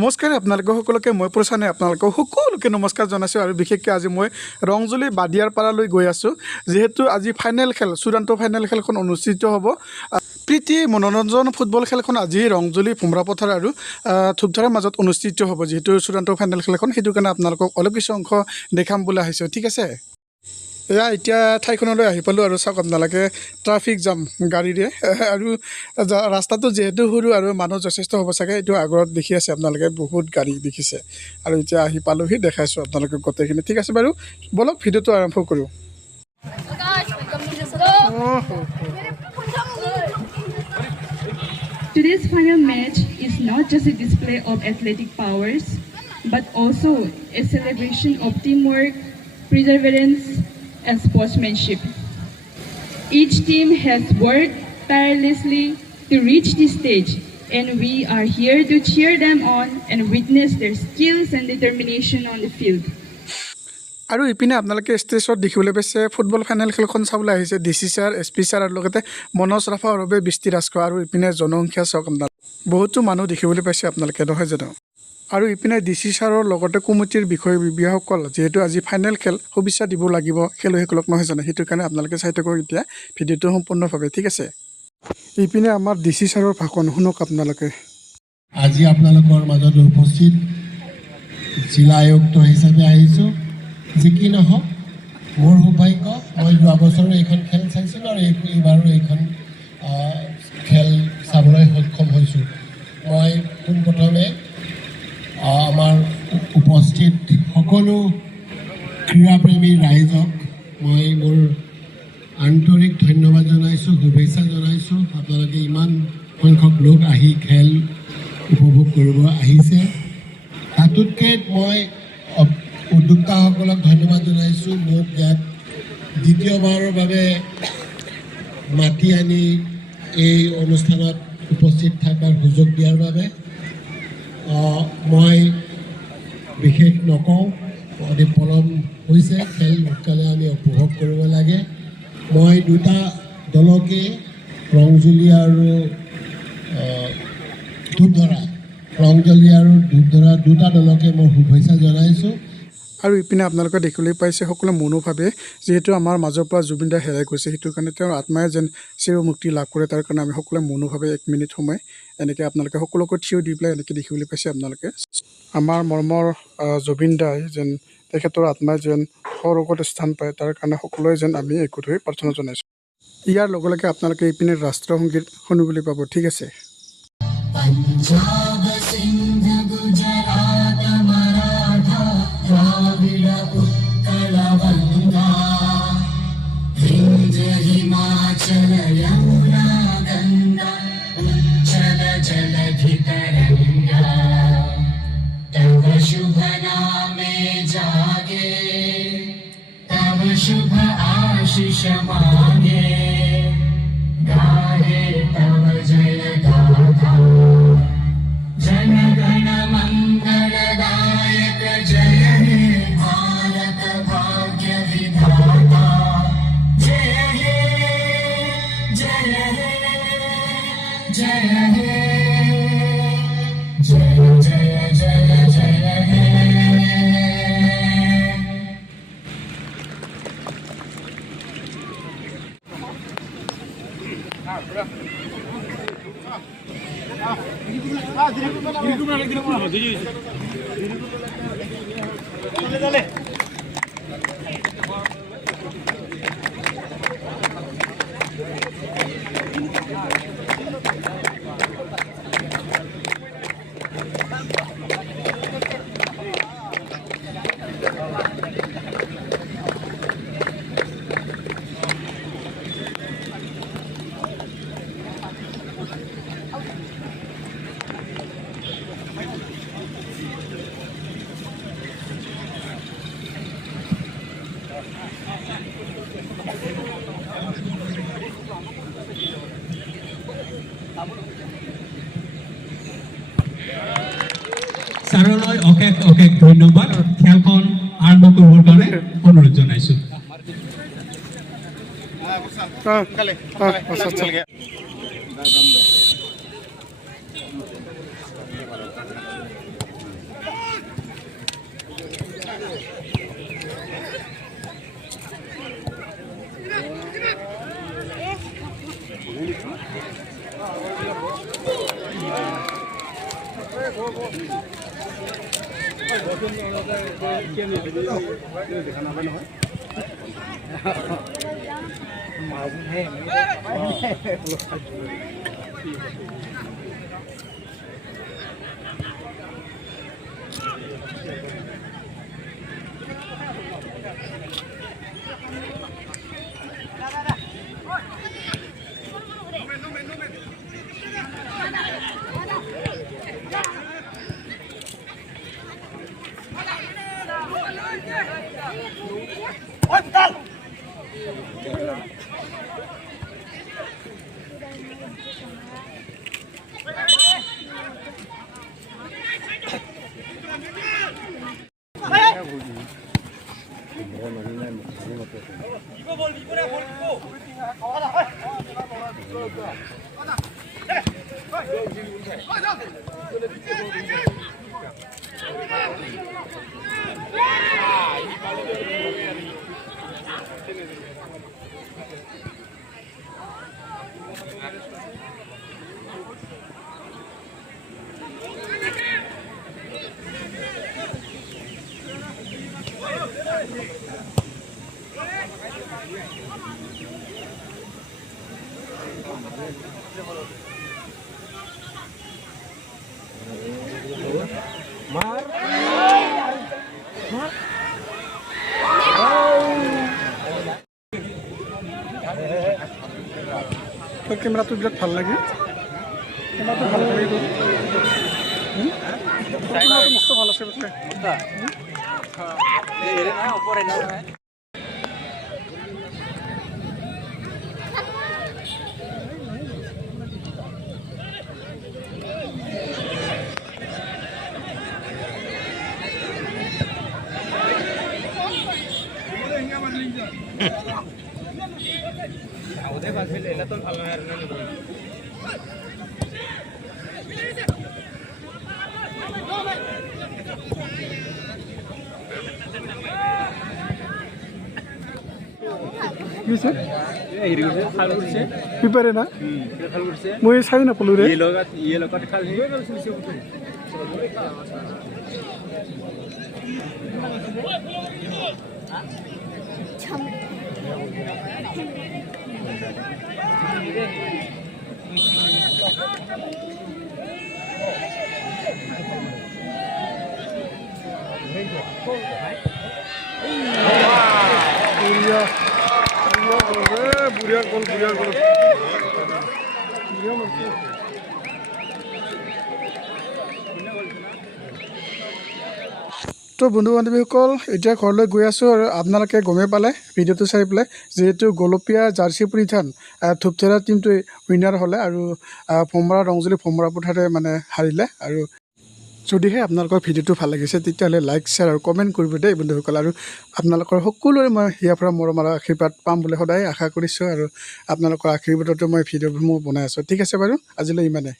নমস্কাৰ আপোনালোকক সকলোকে মই প্ৰচানে আপোনালোকক সকলোকে নমস্কাৰ জনাইছোঁ আৰু বিশেষকৈ আজি মই ৰংজুলি বাদিয়াৰ পাৰালৈ গৈ আছোঁ যেহেতু আজি ফাইনেল খেল চূড়ান্ত ফাইনেল খেলখন অনুষ্ঠিত হ'ব প্ৰীতি মনোৰঞ্জন ফুটবল খেলখন আজি ৰংজুলি ভুমৰাপথাৰ আৰু ধূপধাৰাৰ মাজত অনুষ্ঠিত হ'ব যেহেতু চূড়ান্ত ফাইনেল খেলখন সেইটো কাৰণে আপোনালোকক অলপ কিছু অংশ দেখাম বুলি আহিছোঁ ঠিক আছে এয়া এতিয়া ঠাইখনলৈ আহি পালোঁ আৰু চাওক আপোনালোকে ট্ৰাফিক জাম গাড়ীৰে আৰু ৰাস্তাটো যিহেতু সৰু আৰু মানুহ যথেষ্ট হ'ব চাগে এইটো আগত দেখি আছে আপোনালোকে বহুত গাড়ী দেখিছে আৰু এতিয়া আহি পালোহি দেখাইছোঁ আপোনালোকে গোটেইখিনি ঠিক আছে বাৰু বলক ভিডিঅ'টো আৰম্ভ কৰোঁ Today's final match is not just a display of athletic powers, but also a celebration of teamwork, perseverance, and sportsmanship. Each team has worked tirelessly to reach this stage, and we are here to cheer them on and witness their skills and determination on the field. আৰু ইপিনে আপোনালোকে ষ্টেজত দেখিবলৈ পাইছে football final খেলখন চাবলৈ আহিছে DC sir S P sir আৰু লগতে মনোজ ৰাফাৰ বাবে বৃষ্টি ৰাজখোৱা আৰু ইপিনে জনসংখ্যা চাওক আপোনালোকে বহুতো মানুহ দেখিবলৈ পাইছে আপোনালোকে নহয় জানো আৰু ইপিনে ডিচি ছাৰৰ লগতে কমিটিৰ বিষয়ববীয়াসকল যিহেতু আজি ফাইনেল খেল শুভেচ্ছা দিব লাগিব খেলুৱৈসকলক নহয় জানো সেইটো কাৰণে আপোনালোকে চাই থাকক এতিয়া ভিডিঅ'টো সম্পূৰ্ণভাৱে ঠিক আছে ইপিনে আমাৰ ডিচি ছাৰৰ ভাষণ শুনক আপোনালোকে আজি আপোনালোকৰ মাজত উপস্থিত জিলা আয়ুক্ত হিচাপে আহিছোঁ যি কি নহওক মোৰ সৌভাগ্য মই যোৱা বছৰো এইখন খেল চাইছিলোঁ আৰু এইবাৰো এইখন খেল চাবলৈ সক্ষম হৈছোঁ মই পোনপ্ৰথমে আমাৰ উপস্থিত সকলো ক্ৰীড়াপ্ৰেমী ৰাইজক মই মোৰ আন্তৰিক ধন্যবাদ জনাইছোঁ শুভেচ্ছা জনাইছোঁ আপোনালোকে ইমান সংখ্যক লোক আহি খেল উপভোগ কৰিব আহিছে তাতোতকৈ মই উদ্যোক্তাসকলক ধন্যবাদ জনাইছোঁ মোক ইয়াত দ্বিতীয়বাৰৰ বাবে মাতি আনি এই অনুষ্ঠানত উপস্থিত থকাৰ সুযোগ দিয়াৰ বাবে মই বিশেষ নকওঁ অতি পলম হৈছে খেল সোনকালে আমি উপভোগ কৰিব লাগে মই দুটা দলকে ৰংজুলি আৰু ধূপধাৰা দুটা দলকে মই শুভেচ্ছা জনাইছোঁ আৰু ইপিনে আপোনালোকে দেখিবলৈ পাইছে সকলো মনোভাৱে যিহেতু আমাৰ মাজৰ পৰা জুবিন দা হেৰাই গৈছে সেইটো কাৰণে তেওঁৰ আত্মাই যেন চিৰমুক্তি লাভ কৰে তাৰ কাৰণে আমি সকলোৱে মনোভাৱে 1 মিনিট সময় এনেকৈ আপোনালোকে সকলোকে থিয় দি পেলাই এনেকৈ দেখিবলৈ পাইছে আপোনালোকে আমাৰ মৰ্মৰ জুবিন দাই যেন তেখেতৰ আত্মাই যেন স্বৰ্গত স্থান পায় তাৰ কাৰণে সকলোৱে যেন আমি একগোট হৈ প্ৰাৰ্থনা জনাইছোঁ ইয়াৰ লগে লগে আপোনালোকে ইপিনে ৰাষ্ট্ৰীয় সংগীত শুনিবলৈ পাব ঠিক আছে पंजाब सिंध गुजरात मराठा द्राविड उत्कल बंगा विंध्य हिमाचल यमुना गंगा उच्चल जलधि तरंगा तव शुभ नामे जागे तव शुभ आशीष मांगे गाहे तव जय गाथा जन गण मंगलदायक जय हे भारत भाग्य विधाता जय हे जय हे जय हे जय जय जय जय हे dale ছাৰলৈ অশেষ অশেষ ধন্যবাদ খেলখন আৰম্ভ কৰিবৰ কাৰণে অনুৰোধ জনাইছোঁ তোৰ কেমেৰাটো বিৰাট ভাল লাগে কেমেৰাটো ভাল লাগে কেমেৰাটো মস্ত ভাল আছে বোলে প্ৰিপেয়াৰে না মই চাই নাপালোঁ ৰে বুঢ়িয়া গ'ল তো বন্ধু বান্ধৱীসকল এতিয়া ঘৰলৈ গৈ আছোঁ আৰু আপোনালোকে গমেই পালে ভিডিঅ'টো চাই পেলাই যিহেতু গোলপীয়া জাৰ্চি পৰিধান ধূপচেৰা টীমটোৱে উইনাৰ হ'লে আৰু ফমৰা ৰংজুলি ফমৰা পথাৰে মানে হাৰিলে আৰু যদিহে আপোনালোকৰ ভিডিঅ'টো ভাল লাগিছে তেতিয়াহ'লে লাইক শ্বেয়াৰ আৰু কমেণ্ট কৰিব দেই বন্ধুসকল আৰু আপোনালোকৰ সকলোৰে মই ইয়াৰ পৰা মৰম আৰু আশীৰ্বাদ পাম বুলি সদায় আশা কৰিছোঁ আৰু আপোনালোকৰ আশীৰ্বাদতে মই ভিডিঅ'সমূহ বনাই আছোঁ ঠিক আছে বাৰু আজিলৈ ইমানে